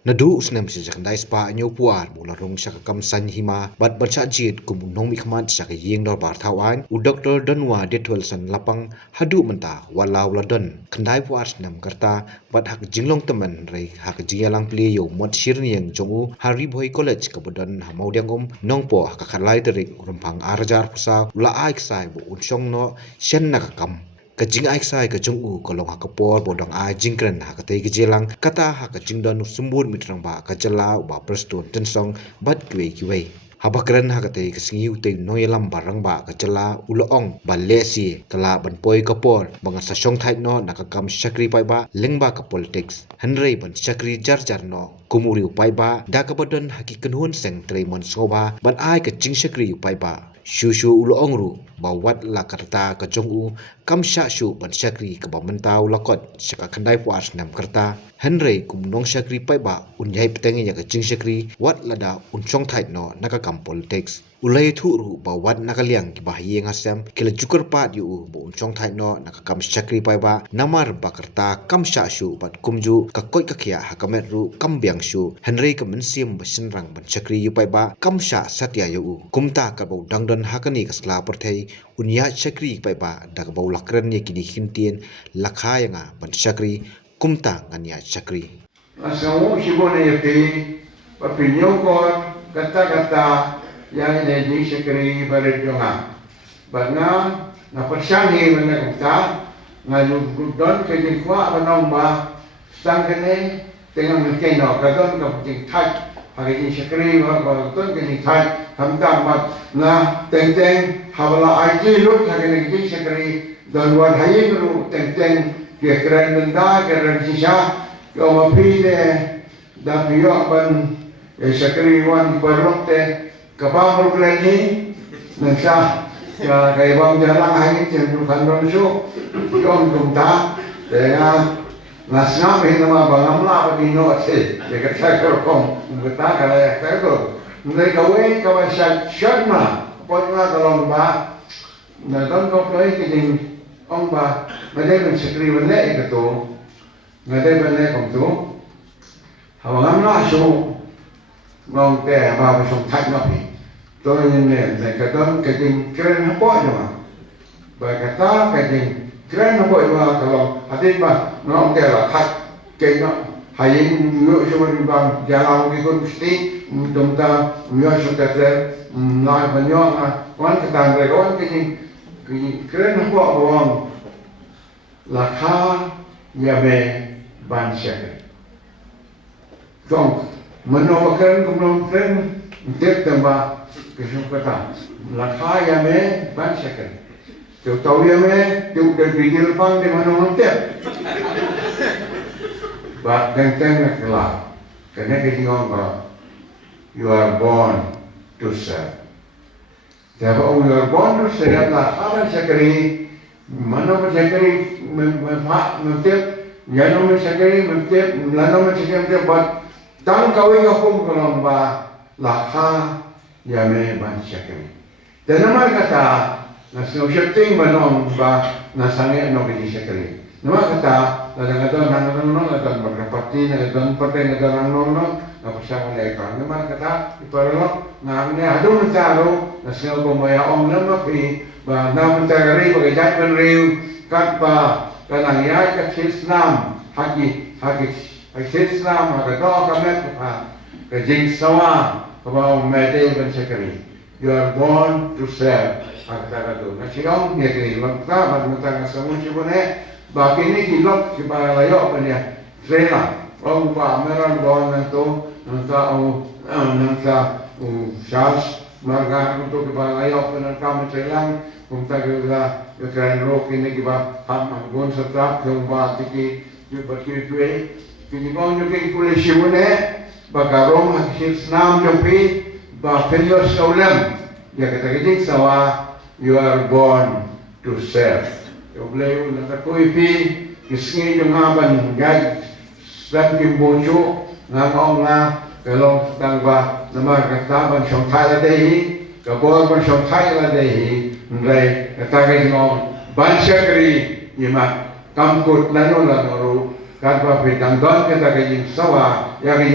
Nadu usnam si jakandai spa anyo puar mula rong syaka kam san hima bat bacha jit kum nong mikmat syaka yeng dor bar thawan u Dr. Donwa Detwelson lapang hadu menta walau ladon kandai puar snam karta bat hak jinglong teman rei hak jingalang pli yo mot sirniang jongu Hari Boy College kabudan hamau diangom nongpo hak khalai terik rumpang arjar pusa ula aik sai bu unsong no shen nakakam kajing aik sai kajung u kolong hakapor bodang a jingkren hakatei gejelang kata hakajingdan sumbur mitrang ba kajala ba preston tensong bat kwe kiwei habakren hakatei kesingi utei noyelam barang ba kajala uloong ba lesi kala banpoi kapor banga sasong thait no nakakam shakri pai ba lengba ka politics henrei ban shakri jar jar no kumuri upai ba dakabadan hakikan hun seng treimon soba ban ai ka jing shakri upai ba Shushu uloong ru bawat la karta ka jongu kam sha shu ban shakri ka bamantau lakot shaka khandai puas nam karta henrei kum nong shakri pai ba unyai ptengi ya ka jing shakri wat lada unchong thait no naka kam politics ulai thu ru bawat nakaliang ki bahye ngasam kila jukur pat yu bu unchong thait no naka kam shakri pai ba namar bakarta kam sha shu bat kumju ka koi ka khia hakamet ru kam byang shu henrei ka mensiam basin rang ban shakri yu pai ba kam sha satya yu kumta ka bau dangdon hakani kasla perthei unya shakri pai ba dak bau lakran ye kini hintien lakha yanga ban shakri kumta ngania shakri asamu shibone yete papinyo ko kata-kata yang ini shakri baredjonga bana na persyangi menakta ngaju gudon ke kwa banong ba sangkene tengah mekeno kadon ka jing thai hari ini shakri ba ton ke ni thai hamdam ba na teng hawala aji lut hari ini jing shakri don wan hayin ru teng ke keren benda keren sisa ke mapi de da piyo ban shakri wan barokte kapal berkelani nasa kaya bang jalan hari cenderung kandung su kong kumta dengan nasna minum abang amla berdino sih dekat saya kerkong kita kalau ya kerko mereka wei kawan syarma potnya kalau mbak nonton kau play kini ong mbak mereka mensekri benda itu mereka benda itu abang amla su ngong teh apa besok tak ngapi tôi nhìn này cái tâm cái tình keren nó bội rồi mà bởi cái ta cái tình keren nó bội mà kalau hati mà nó không thể là thật cái nó hay ngựa cho mình bằng gia lao cái con tí chúng ta ngựa cho cái thế nói với nhau mà quán cái tàng này quán cái keren nó bội rồi là kha nhà bè ban sẽ không mình nó keren cũng nó keren tiếp tamba kesempatan lakha ya me ban second tu tahu ya me tu dah digil pang di mana mantep ba teng nak kelah kena kita ngomong you are born to serve siapa orang you are born to serve lah apa sekali mana apa sekali mantep jangan apa sekali mantep lalu apa sekali mantep buat tang kawin aku kalau ba lakha ya me ban syakri dan nama kata nasi syakting banom ba nasange no bi syakri nama kata kadang-kadang nang berpati nang partai negara nang ngapasang mereka nama kata iparlo ngamne adu mencaro nasi ko maya ong nama pi ba nam mencari bagai jat benriu kat ba kanang ya kat Islam haki Islam ada doa kamet pa kajing sawa kalau mede bersekali, you are born to serve. Kata tu. Nasiong dia kini langkah mengatakan semua cipone. Bagi ni kilok kita layak punya. Sela. Orang pa meran born nanto nanta Charles marga untuk kita layak punya kami selang. Kumta kita keren rok ini kita ham gon serta kumpa tiki berkiri kini kau juga ikut cipone. Bagarong hasil senam jopi bapelios kaulam dia kata ketik sawa you are born to serve yo boleh nak koi pi kisngi jangaban gaj dan kimbojo ngangong na kalau tangba nama kata ban shongthai la dehi kabor ban shongthai la dehi ngai kata ke ngong ban syakri yima kamkut lanu lanu Kata Pitanggon kita kajing sawa yang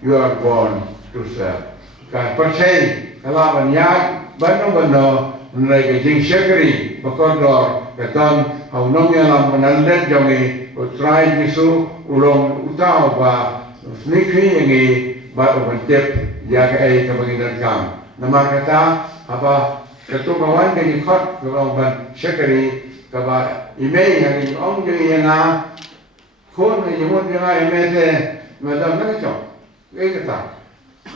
you are born to serve. Kan percaya kalau banyak bano mereka kajing syakri bakondor katon hau nong yang menandat jangi utrai Yesu ulong utau ba snikri yangi ba ubentep ya kai kebanginan kam. Nama kata apa ketukawan kajing khot ulong ban syakri kaba email yang ong jadi yang khôn này một những ai mê thế mà đâm nó chọn cái ta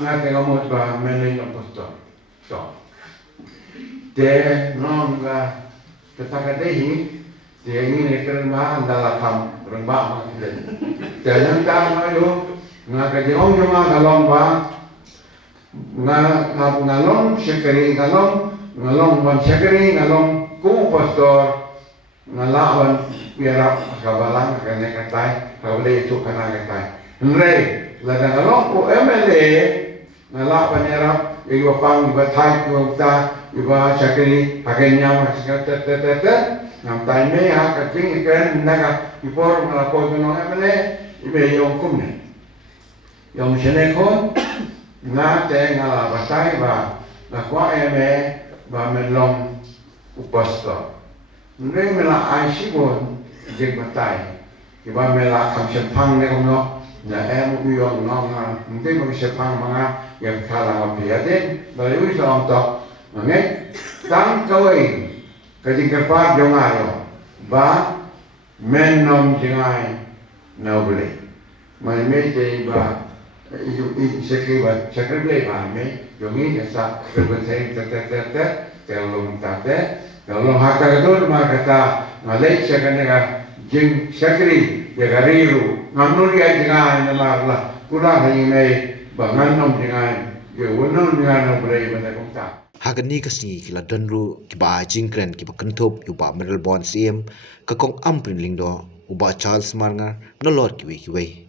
ngay cái một bà mê lên trong post chọn thế nó là cái ta cái đấy thì anh này cái má đã là thầm rồi ba mà cái thế nên ta nói luôn ngay cái ông chúng ta là long ba ngay long sekali ngay long ban sekali ngay long cú pastor ngalawan biarap kabalang kanya katai kawale itu kana katai nre lada ngalong ko MLA ngalawan biarap iba pang iba thai ko ta iba sakini hakenya masika ngam tai me ha kating ikan naga ipor ngalapo no MLA ibe yong kumne yong sene ko nga te ngala batai ba na kwa eme ba melong upasta Nre mela ai sibon jeng batai, kiba mela kam sepang ne kono, na uyong no nga, nte mo sepang mga yang kalang apiatin, baliwi sa ontok, nge tang kawin, kading kerpat jong ayo, ba menom jengay noble, may me jay ba sekreble ba me, jongi jasa kerbetay telung tate. Kalau hakka itu maka Malaysia kena jeng sakri ya gariru ngamnur ya jangan nalarlah kurang ini bangan nom jangan ya wonun jangan boleh benda kongta. Hagani kasni kila danru kiba jingkren kiba kentop kiba Melbourne CM kakong amprin lingdo uba Charles Marngar nolor kiwi.